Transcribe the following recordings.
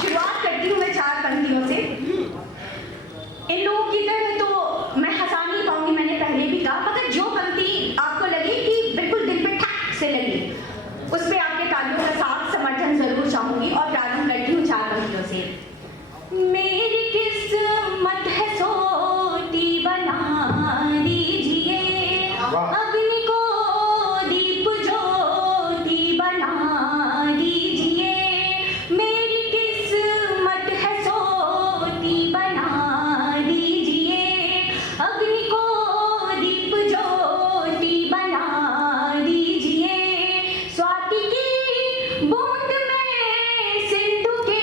शुरुआत करती हूँ मैं 4 पंक्तियों से। इन लोगों की तरह तो मैं हंसा नहीं पाऊंगी, मैंने पहले भी कहा, मगर जो पंक्ति आपको लगे कि बिल्कुल दिल पे ठक से लगी, उस पे आपके तालियों का साथ समर्थन जरूर चाहूंगी। और प्रारंभ करती हूँ 4 पंक्तियों से। मेरी किस्मत है सोती बना दीजिए, अग्नि को दीप ज्योति बना दीजिए। मेरी किस्मत है सोती बना दीजिए, अग्नि को दीप ज्योति बना दीजिए। स्वाति की बूंद में सिंधु के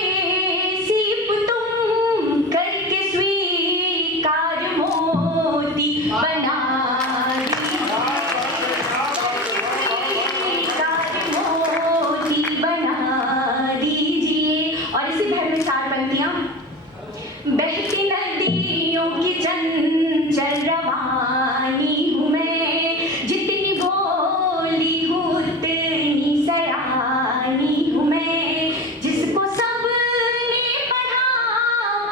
सीप तुम करके स्वीकार मोती बना दीजिए। और इसी भर में 4 पंक्तियां। बहती नदियों की चंचल रवानी हूँ मैं, जितनी भोली हूँ उतनी सयानी हूँ मैं। जिसको सबने पढ़ा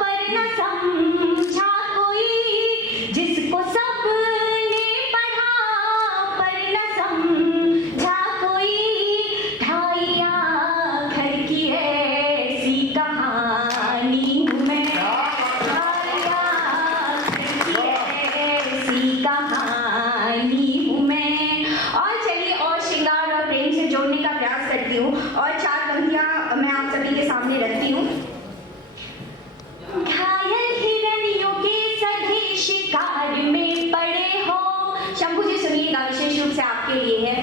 पर न समझा कोई, जिसको सबने पढ़ा पर न समझा कोई। ढाई आँखर की ऐसी कहानी हूँ मैं, ढाई आँखर की ऐसी कहानी हूँ मैं। और चलिए और श्रृंगार और प्रेम से जोड़ने का प्रयास करती हूँ और 4 पंक्तियां मैं आप सभी के सामने रखती हूँ। घायल हिरणियों के सधे शिकार में पड़े हो, शंभू जी सुनिएगा, विशेष रूप से आपके लिए है।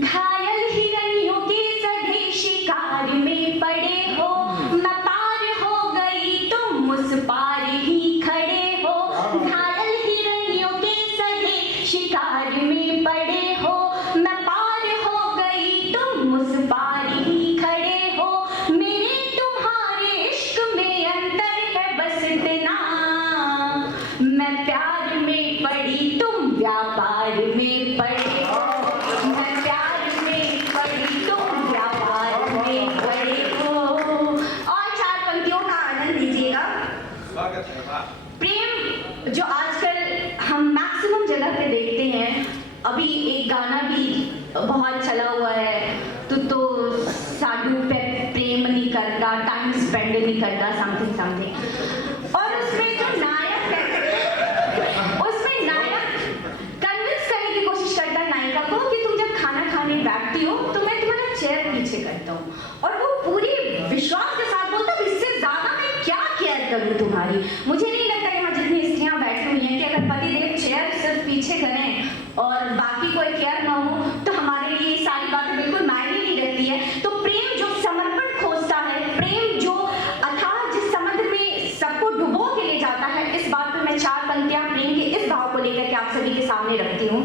घायल हिरणियों के सधे शिकार में पड़े हो, मैं पार हो गई तुम उस पार ही खड़े हो। घायल हिरणियों के सधे शिकार में पड़े हो, मैं पार हो गई तुम उस पार ही खड़े हो। मेरे तुम्हारे इश्क में अंतर है बस इतना, मैं प्यार में पड़ी तुम व्यापार में पड़े हो। मैं प्यार में पड़ी तुम व्यापार में पड़े हो। और 4 पंक्तियों का आनंद लीजिएगा। प्रेम जो आजकल हम मैक्सिमम जगह पे देखते हैं, अभी एक गाना भी बहुत चला हुआ है, तो साडू पे प्रेम नहीं करता, टाइम स्पेंड नहीं करता, समथिंग समथिंग। और उसमें जो नायक है, उसमें नायक कन्विंस करने की कोशिश करता है नायिका को कि तुम जब खाना खाने बैठती हो तो मैं तुम्हारा चेयर पीछे करता हूँ, और वो पूरी विश्वास के साथ बोलता है इससे ज्यादा मैं क्या केयर करूँ तुम्हारी। मुझे नहीं लगता यहाँ जितनी स्त्रियां बैठी हुई हैं कि अगर पतिदेव चेयर सिर्फ पीछे करें और बाकी कोई केयर ना हो तो हमारे लिए ये सारी बातें बिल्कुल मायने नहीं रखती है। तो प्रेम जो समर्पण खोजता है, प्रेम जो अथाह जिस समुद्र में सबको डुबो के ले जाता है, इस बात पे मैं 4 पंक्तियां प्रेम के इस भाव को लेकर के आप सभी के सामने रखती हूँ।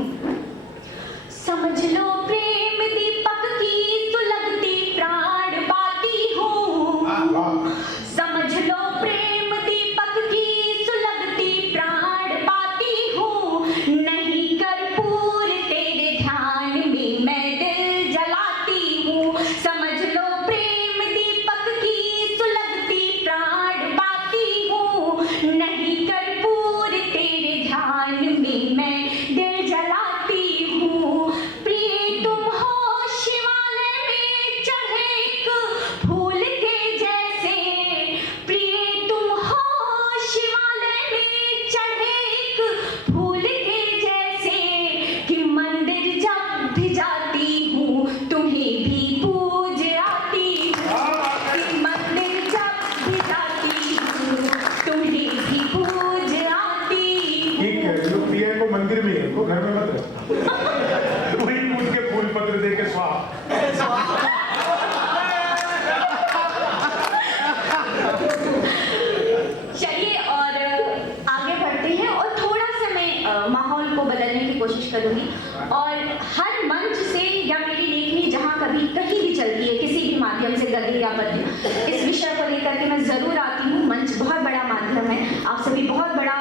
समझ लो प्रेम दीपक की सुलगती प्राण बाती हूँ, समझ लो प्रेम दीपक की सुलगती प्राण बाती हूँ। नहीं कर्पूर तेरे ध्यान में मैं दिल जलाती हूँ। समझ लो प्रेम दीपक की सुलगती प्राण बाती हूँ। नहीं कर्पूर तेरे ध्यान में मैं दिल जलाती हूँ। प्रिय तुम हो शिवालय में चढ़े एक फूल के जैसे, प्रिय तुम हो शिवालय में चढ़े एक फूल के जैसे। कि मंदिर जब भी जाती हूँ तुम्हें भी पूज आती हूँ, कि मंदिर जब भी जाती हूँ तुम्हें भी पूज आती हूँ। ठीक है, जो प्रिय को मंदिर में है, को घर में मत रखो। वही पूछ के फूल पत्र दे के स्वाहा। चलिए और आगे बढ़ते हैं और थोड़ा सा मैं माहौल को बदलने की कोशिश करूंगी। और हर मंच से या मेरी लेखनी जहां कभी कहीं भी चलती है, किसी भी माध्यम से, गद्य या पद्य, इस विषय को लेकर के मैं जरूर आती हूँ। मंच बहुत बड़ा माध्यम है, आप सभी बहुत बड़ा,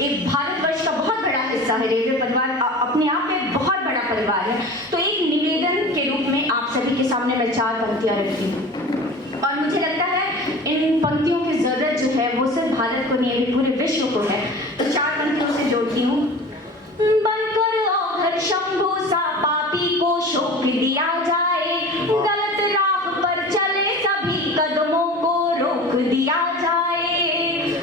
एक भारतवर्ष का बहुत बड़ा हिस्सा है। रेडियो परिवार अपने आप में बहुत बड़ा परिवार है। तो एक निवेदन के रूप में आप सभी के सामने मैं 4 पंक्तियां रखती हूँ और मुझे लगता है इन पंक्तियों की जरूरत जो है वो सिर्फ भारत को नहीं है, पूरे विश्व को है। तो 4 पंक्तियों से जोड़ती हूँ। बनकर औघर शंभु सा पापी को शोक दिया जाए, गलत राह पर चले सभी कदमों को रोक दिया जाए।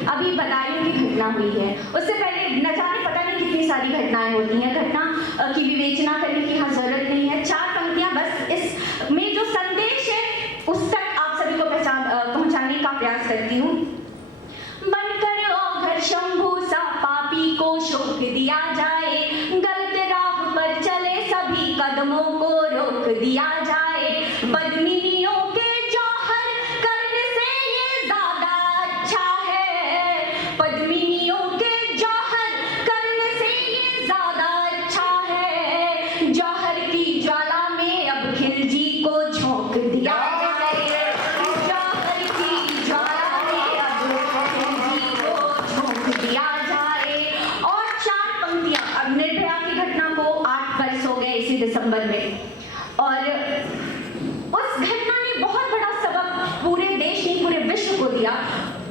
अभी बदायूं की घटना हुई है, उससे पहले न जाने पता नहीं कितनी सारी घटनाएं होती हैं। घटना की विवेचना करने की यहाँ जरूरत नहीं है। 4 पंक्तियां बस इस में जो संदेश है उस तक आप सभी को पहुंचाने का प्रयास करती हूँ। बनकर औघर शंभु सा पापी को शोक दिया जाए, गलत राह पर चले सभी कदमों को रोक दिया जाए। बदनीतियों के जौहर करने से ये ज्यादा अच्छा है, बदनीतियों के जौहर करने से ये ज्यादा अच्छा है। जौहर की ज्वाला में अब खिलजी को झोंक दिया जाए, जौहर की ज्वाला में अब खिलजी को झोंक दिया जाए। और 4 पंक्तियां। अब निर्भया की घटना को 8 वर्ष हो गए इसी दिसंबर में, और उस घटना ने बहुत बड़ा सबक पूरे देश नहीं पूरे विश्व को दिया।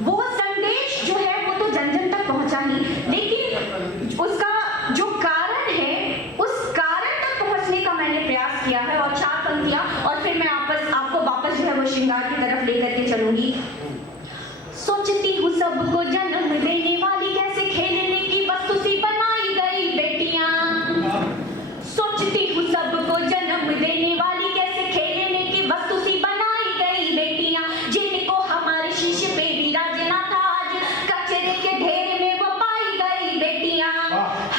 वो संदेश जो है वो तो जन जन तक पहुंचा ही, लेकिन उसका जो कारण है उस कारण तक पहुंचने का मैंने प्रयास किया है। और 4 पंक्तियां और फिर मैं आपको वापस जो है वो श्रृंगार की तरफ लेकर के चलूंगी। सोचती हूँ सबको जन्म देने वाली कैसे खेलने की वस्तु सी बनाई गई बेटियां, सोचती हूँ सबको जन्म देने वाली कैसे खेलने की वस्तु सी बनाई गई बेटियां, जिनको हमारे शीशे पे विराजना था आज कचरे के ढेर में वो पाई गई बेटियां।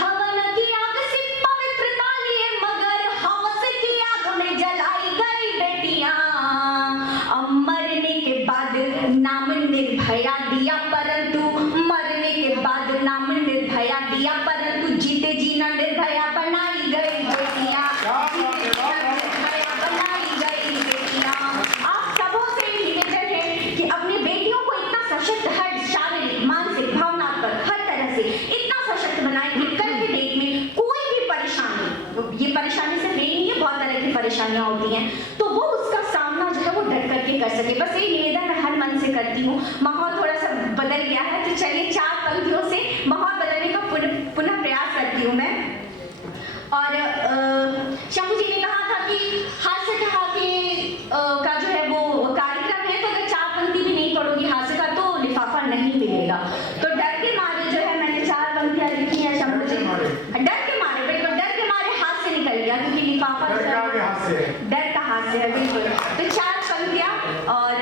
हवन की आग से पवित्रता लिए मगर हवस की आग में जलाई गई बेटियां। मरने के बाद नाम निर्भया दिया, परंतु मरने के बाद नाम निर्भया दिया, परंतु जीते जीना निर्भया बनाई गई बेटियां, जीते जीना निर्भया बनाई गई बेटियां। आप सबों से निवेदन है कि अपनी बेटियों को इतना सशक्त, हर शारीरिक मानसिक भावनात्मक हर तरह से इतना सशक्त बनाए कि कल के डेट में कोई भी परेशानी, ये परेशानी सिर्फ नहीं है, बहुत तरह की परेशानियां होती हैं, तो वो उसका सामना जो है वो डट करके कर सके। बस यही निवेदन मैं हर मन से करती हूँ। माहौल थोड़ा सा बदल गया है, तो चलिए 4 पंक्तियों से माहौल बदलने का पुनः प्रयास करती हूँ मैं। और शंभू जी ने कहा था कि हास्य का जो है वो कार्यक्रम है, तो अगर 4 पंक्ति भी नहीं पढ़ोगी हास्य का तो लिफाफा नहीं मिलेगा। तो डर के मारे जो है मैंने 4 पंक्तियां लिखी है शंभू जी, डर के मारे, बिल्कुल डर के मारे हास्य निकल गया क्योंकि लिफाफा डर का हास्य है, बिल्कुल। तो 4 पंक्तियां, और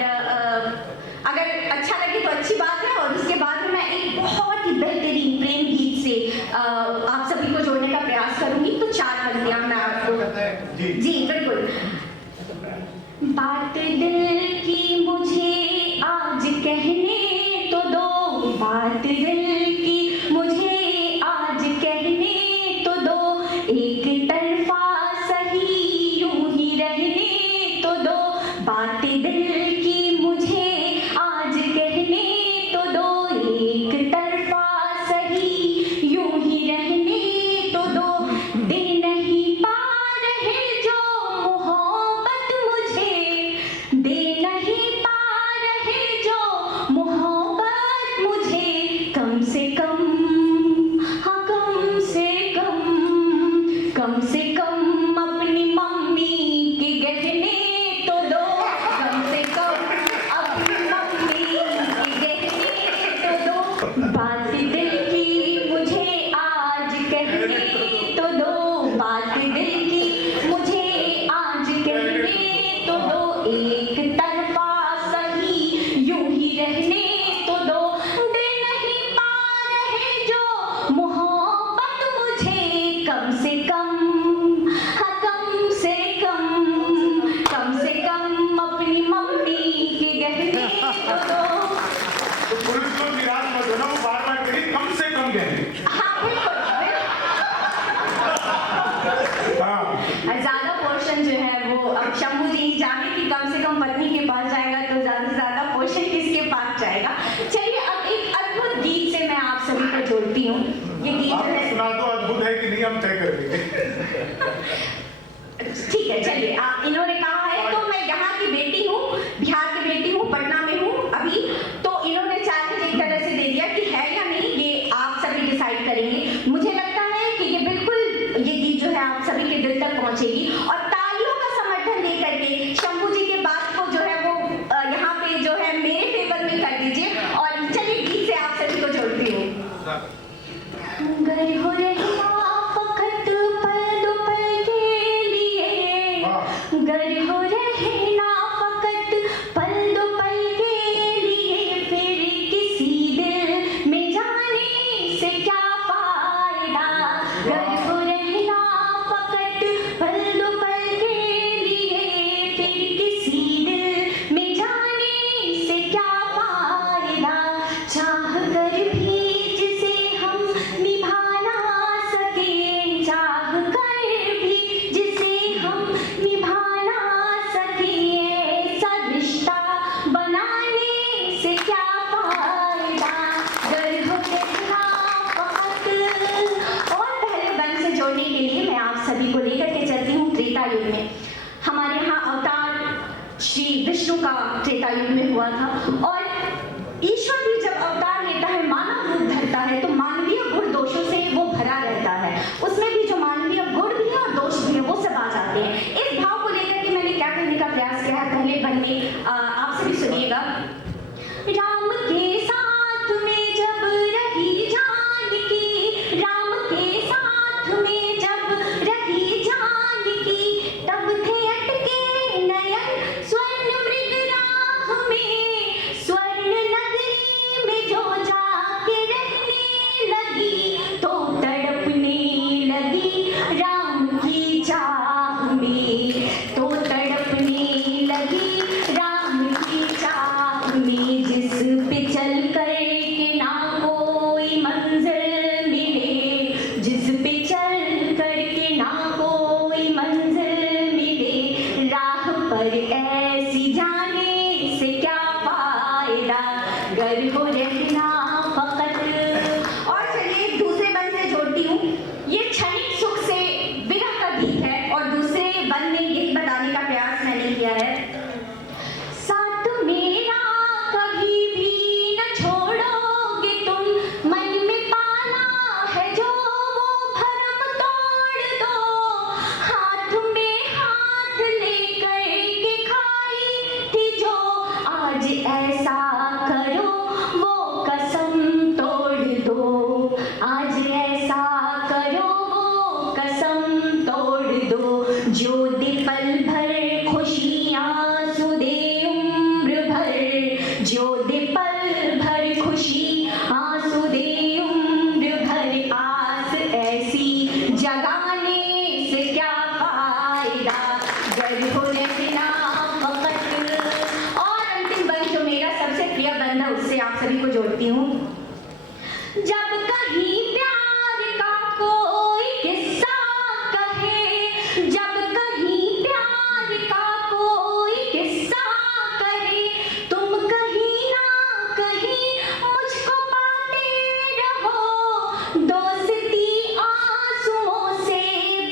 अगर अच्छा लगे तो अच्छी बात है, और उसके बाद में मैं एक बहुत ही बेहतरीन प्रेम गीत से आप सभी को जोड़ने का प्रयास करूंगी। तो 4 पंक्तियां मैं आपको जी बिल्कुल। बात दिल की मुझे आज कहने तो दो, बात दिल की मुझे आज कहने तो दो, एक तरफा सही यूं ही रहने तो दो, बात दिल की मुझे आज कहने तो दो, एक तरफा सही यूं ही रहने तो दो। दे नहीं पा रहे जो मोहब्बत मुझे, दे नहीं पा रहे जो मोहब्बत मुझे, कम से कम, हाँ कम से कम, कम से कम अपनी मम्मी के गहने तो दो, कम से कम अपनी मम्मी के गहने तो दो। बात दिल की मुझे आज कहने तो दो, बात दिल की मुझे आज कहने तो दो, एक तरफा सही यूं ही रहने तो दो। दे नहीं पा रहे जो मोहब्बत मुझे, कम से कम, हाँ कम से कम, कम से कम अपनी मम्मी के गहने तो दो। तो पुलिस को निराश मत होना, वो बार-बार कही कम से कम कहने। हाँ बिल्कुल। हाँ। ज्यादा पोर्शन जो है वो अब शंभू जी जाने की कम से कम पत्नी के पास जाएगा, तो ज्यादा से ज्यादा पोर्शन किसके पास जाएगा। चलिए अब एक अद्भुत गीत से मैं आप सभी को जोड़ती हूँ। ये गीत आप जो है सुना दो, अद्भुत है कि नहीं हम तय कर देंगे। ठीक है, चलिए आप इन्होंने कहा है तो मैं गर हो रहना फकत पल दो पल के लिए, फिर किसी दिल में जाने से क्या फायदा। गर हो रहना फकत पल दो पल के लिए, फिर किसी दिल में जाने से क्या फायदा। चाह कर भी जिसे हम निभा ना सके, चाह कर भी जिसे हम निभा ना सके, ऐसा रिश्ता बनाने से क्या फायदा। गर हो कहना फकत। और पहले बंद से जोड़ने के लिए मैं आप सभी को लेकर के चलती हूँ त्रेता युग में। हमारे यहाँ अवतार श्री विष्णु का त्रेता युग में हुआ था, और ईश्वर भी जब अवतार लेता है, मानव रूप धरता है, तो मानवीय गुण दोषों से वो भरा रहता है। उसमें भी जो मानवीय गुण भी है और दोष भी है, वो सब आ जाते हैं। इस भाव को लेकर के मैंने क्या कहने का प्रयास किया है, पहले बन में आपसे भी सुनिएगा। राम के साथ में जब रही जानकी, राम के साथ में जब रही जानकी, तब थे अटके नयन स्वर्ण मृग राह में, स्वर्ण नगरी में जो जाके रहने लगी, तो तड़पने लगी राम की चाह में, तो तड़पने लगी राम की चाह में। जिस पे चल कर के ना कोई मंजिल मिले, जिस पे चल कर के ना कोई मंजिल मिले, राह पर ऐसी जाने से क्या फायदा। गर हो रहना फकत। और चलिए दूसरे बंद से जोड़ती हूँ। ये क्षणिक सुख से विरह का गीत है, और दूसरे बंद में यही बताने का प्रयास मैंने किया है। साथ मेरा कभी भी न छोड़ोगे तुम, मन में पाला है जो वो भरम तोड़ दो। हाथ में हाथ लेकर के खाई थी जो, आज ऐसा करो वो कसम तोड़ दो, आज ऐसा करो वो कसम तोड़ दो। जो दे पल भर खुशियाँ सुदे उम्र भर, जो दे पल भर खुशी आंसू दे उम्र भर, आस ऐसी जगाने से क्या फायदा। गर हो रहना फकत। और अंतिम बंद जो मेरा सबसे प्रिय बंद है, उससे आप सभी को जोड़ती हूँ। जब कहीं प्यार का कोई किस्सा कहे, जब कहीं प्यार का कोई किस्सा कहे, तुम कहीं ना कहीं मुझको पाते रहो। दोस्ती आंसुओं से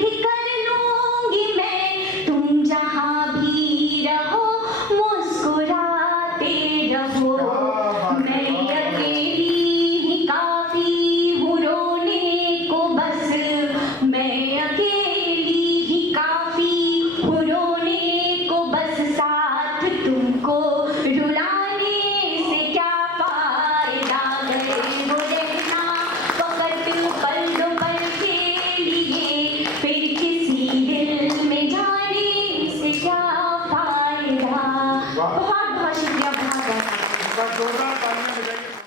भी कर लूंगी मैं, तुम जहाँ भी रहो मुस्कुराते रहो। मैं अकेली ही काफी हूँ रोने को बस, मैं अकेली ही काफी हूँ रोने को बस, साथ तुमको रुलाने से क्या फायदा। गए हो रहना फकत पल दो पल के लिए, फिर किसी दिल में जाने से क्या फायदा। बहुत बहुत शुक्रिया, बहुत बहुत जोरदार तालियां बजाइए।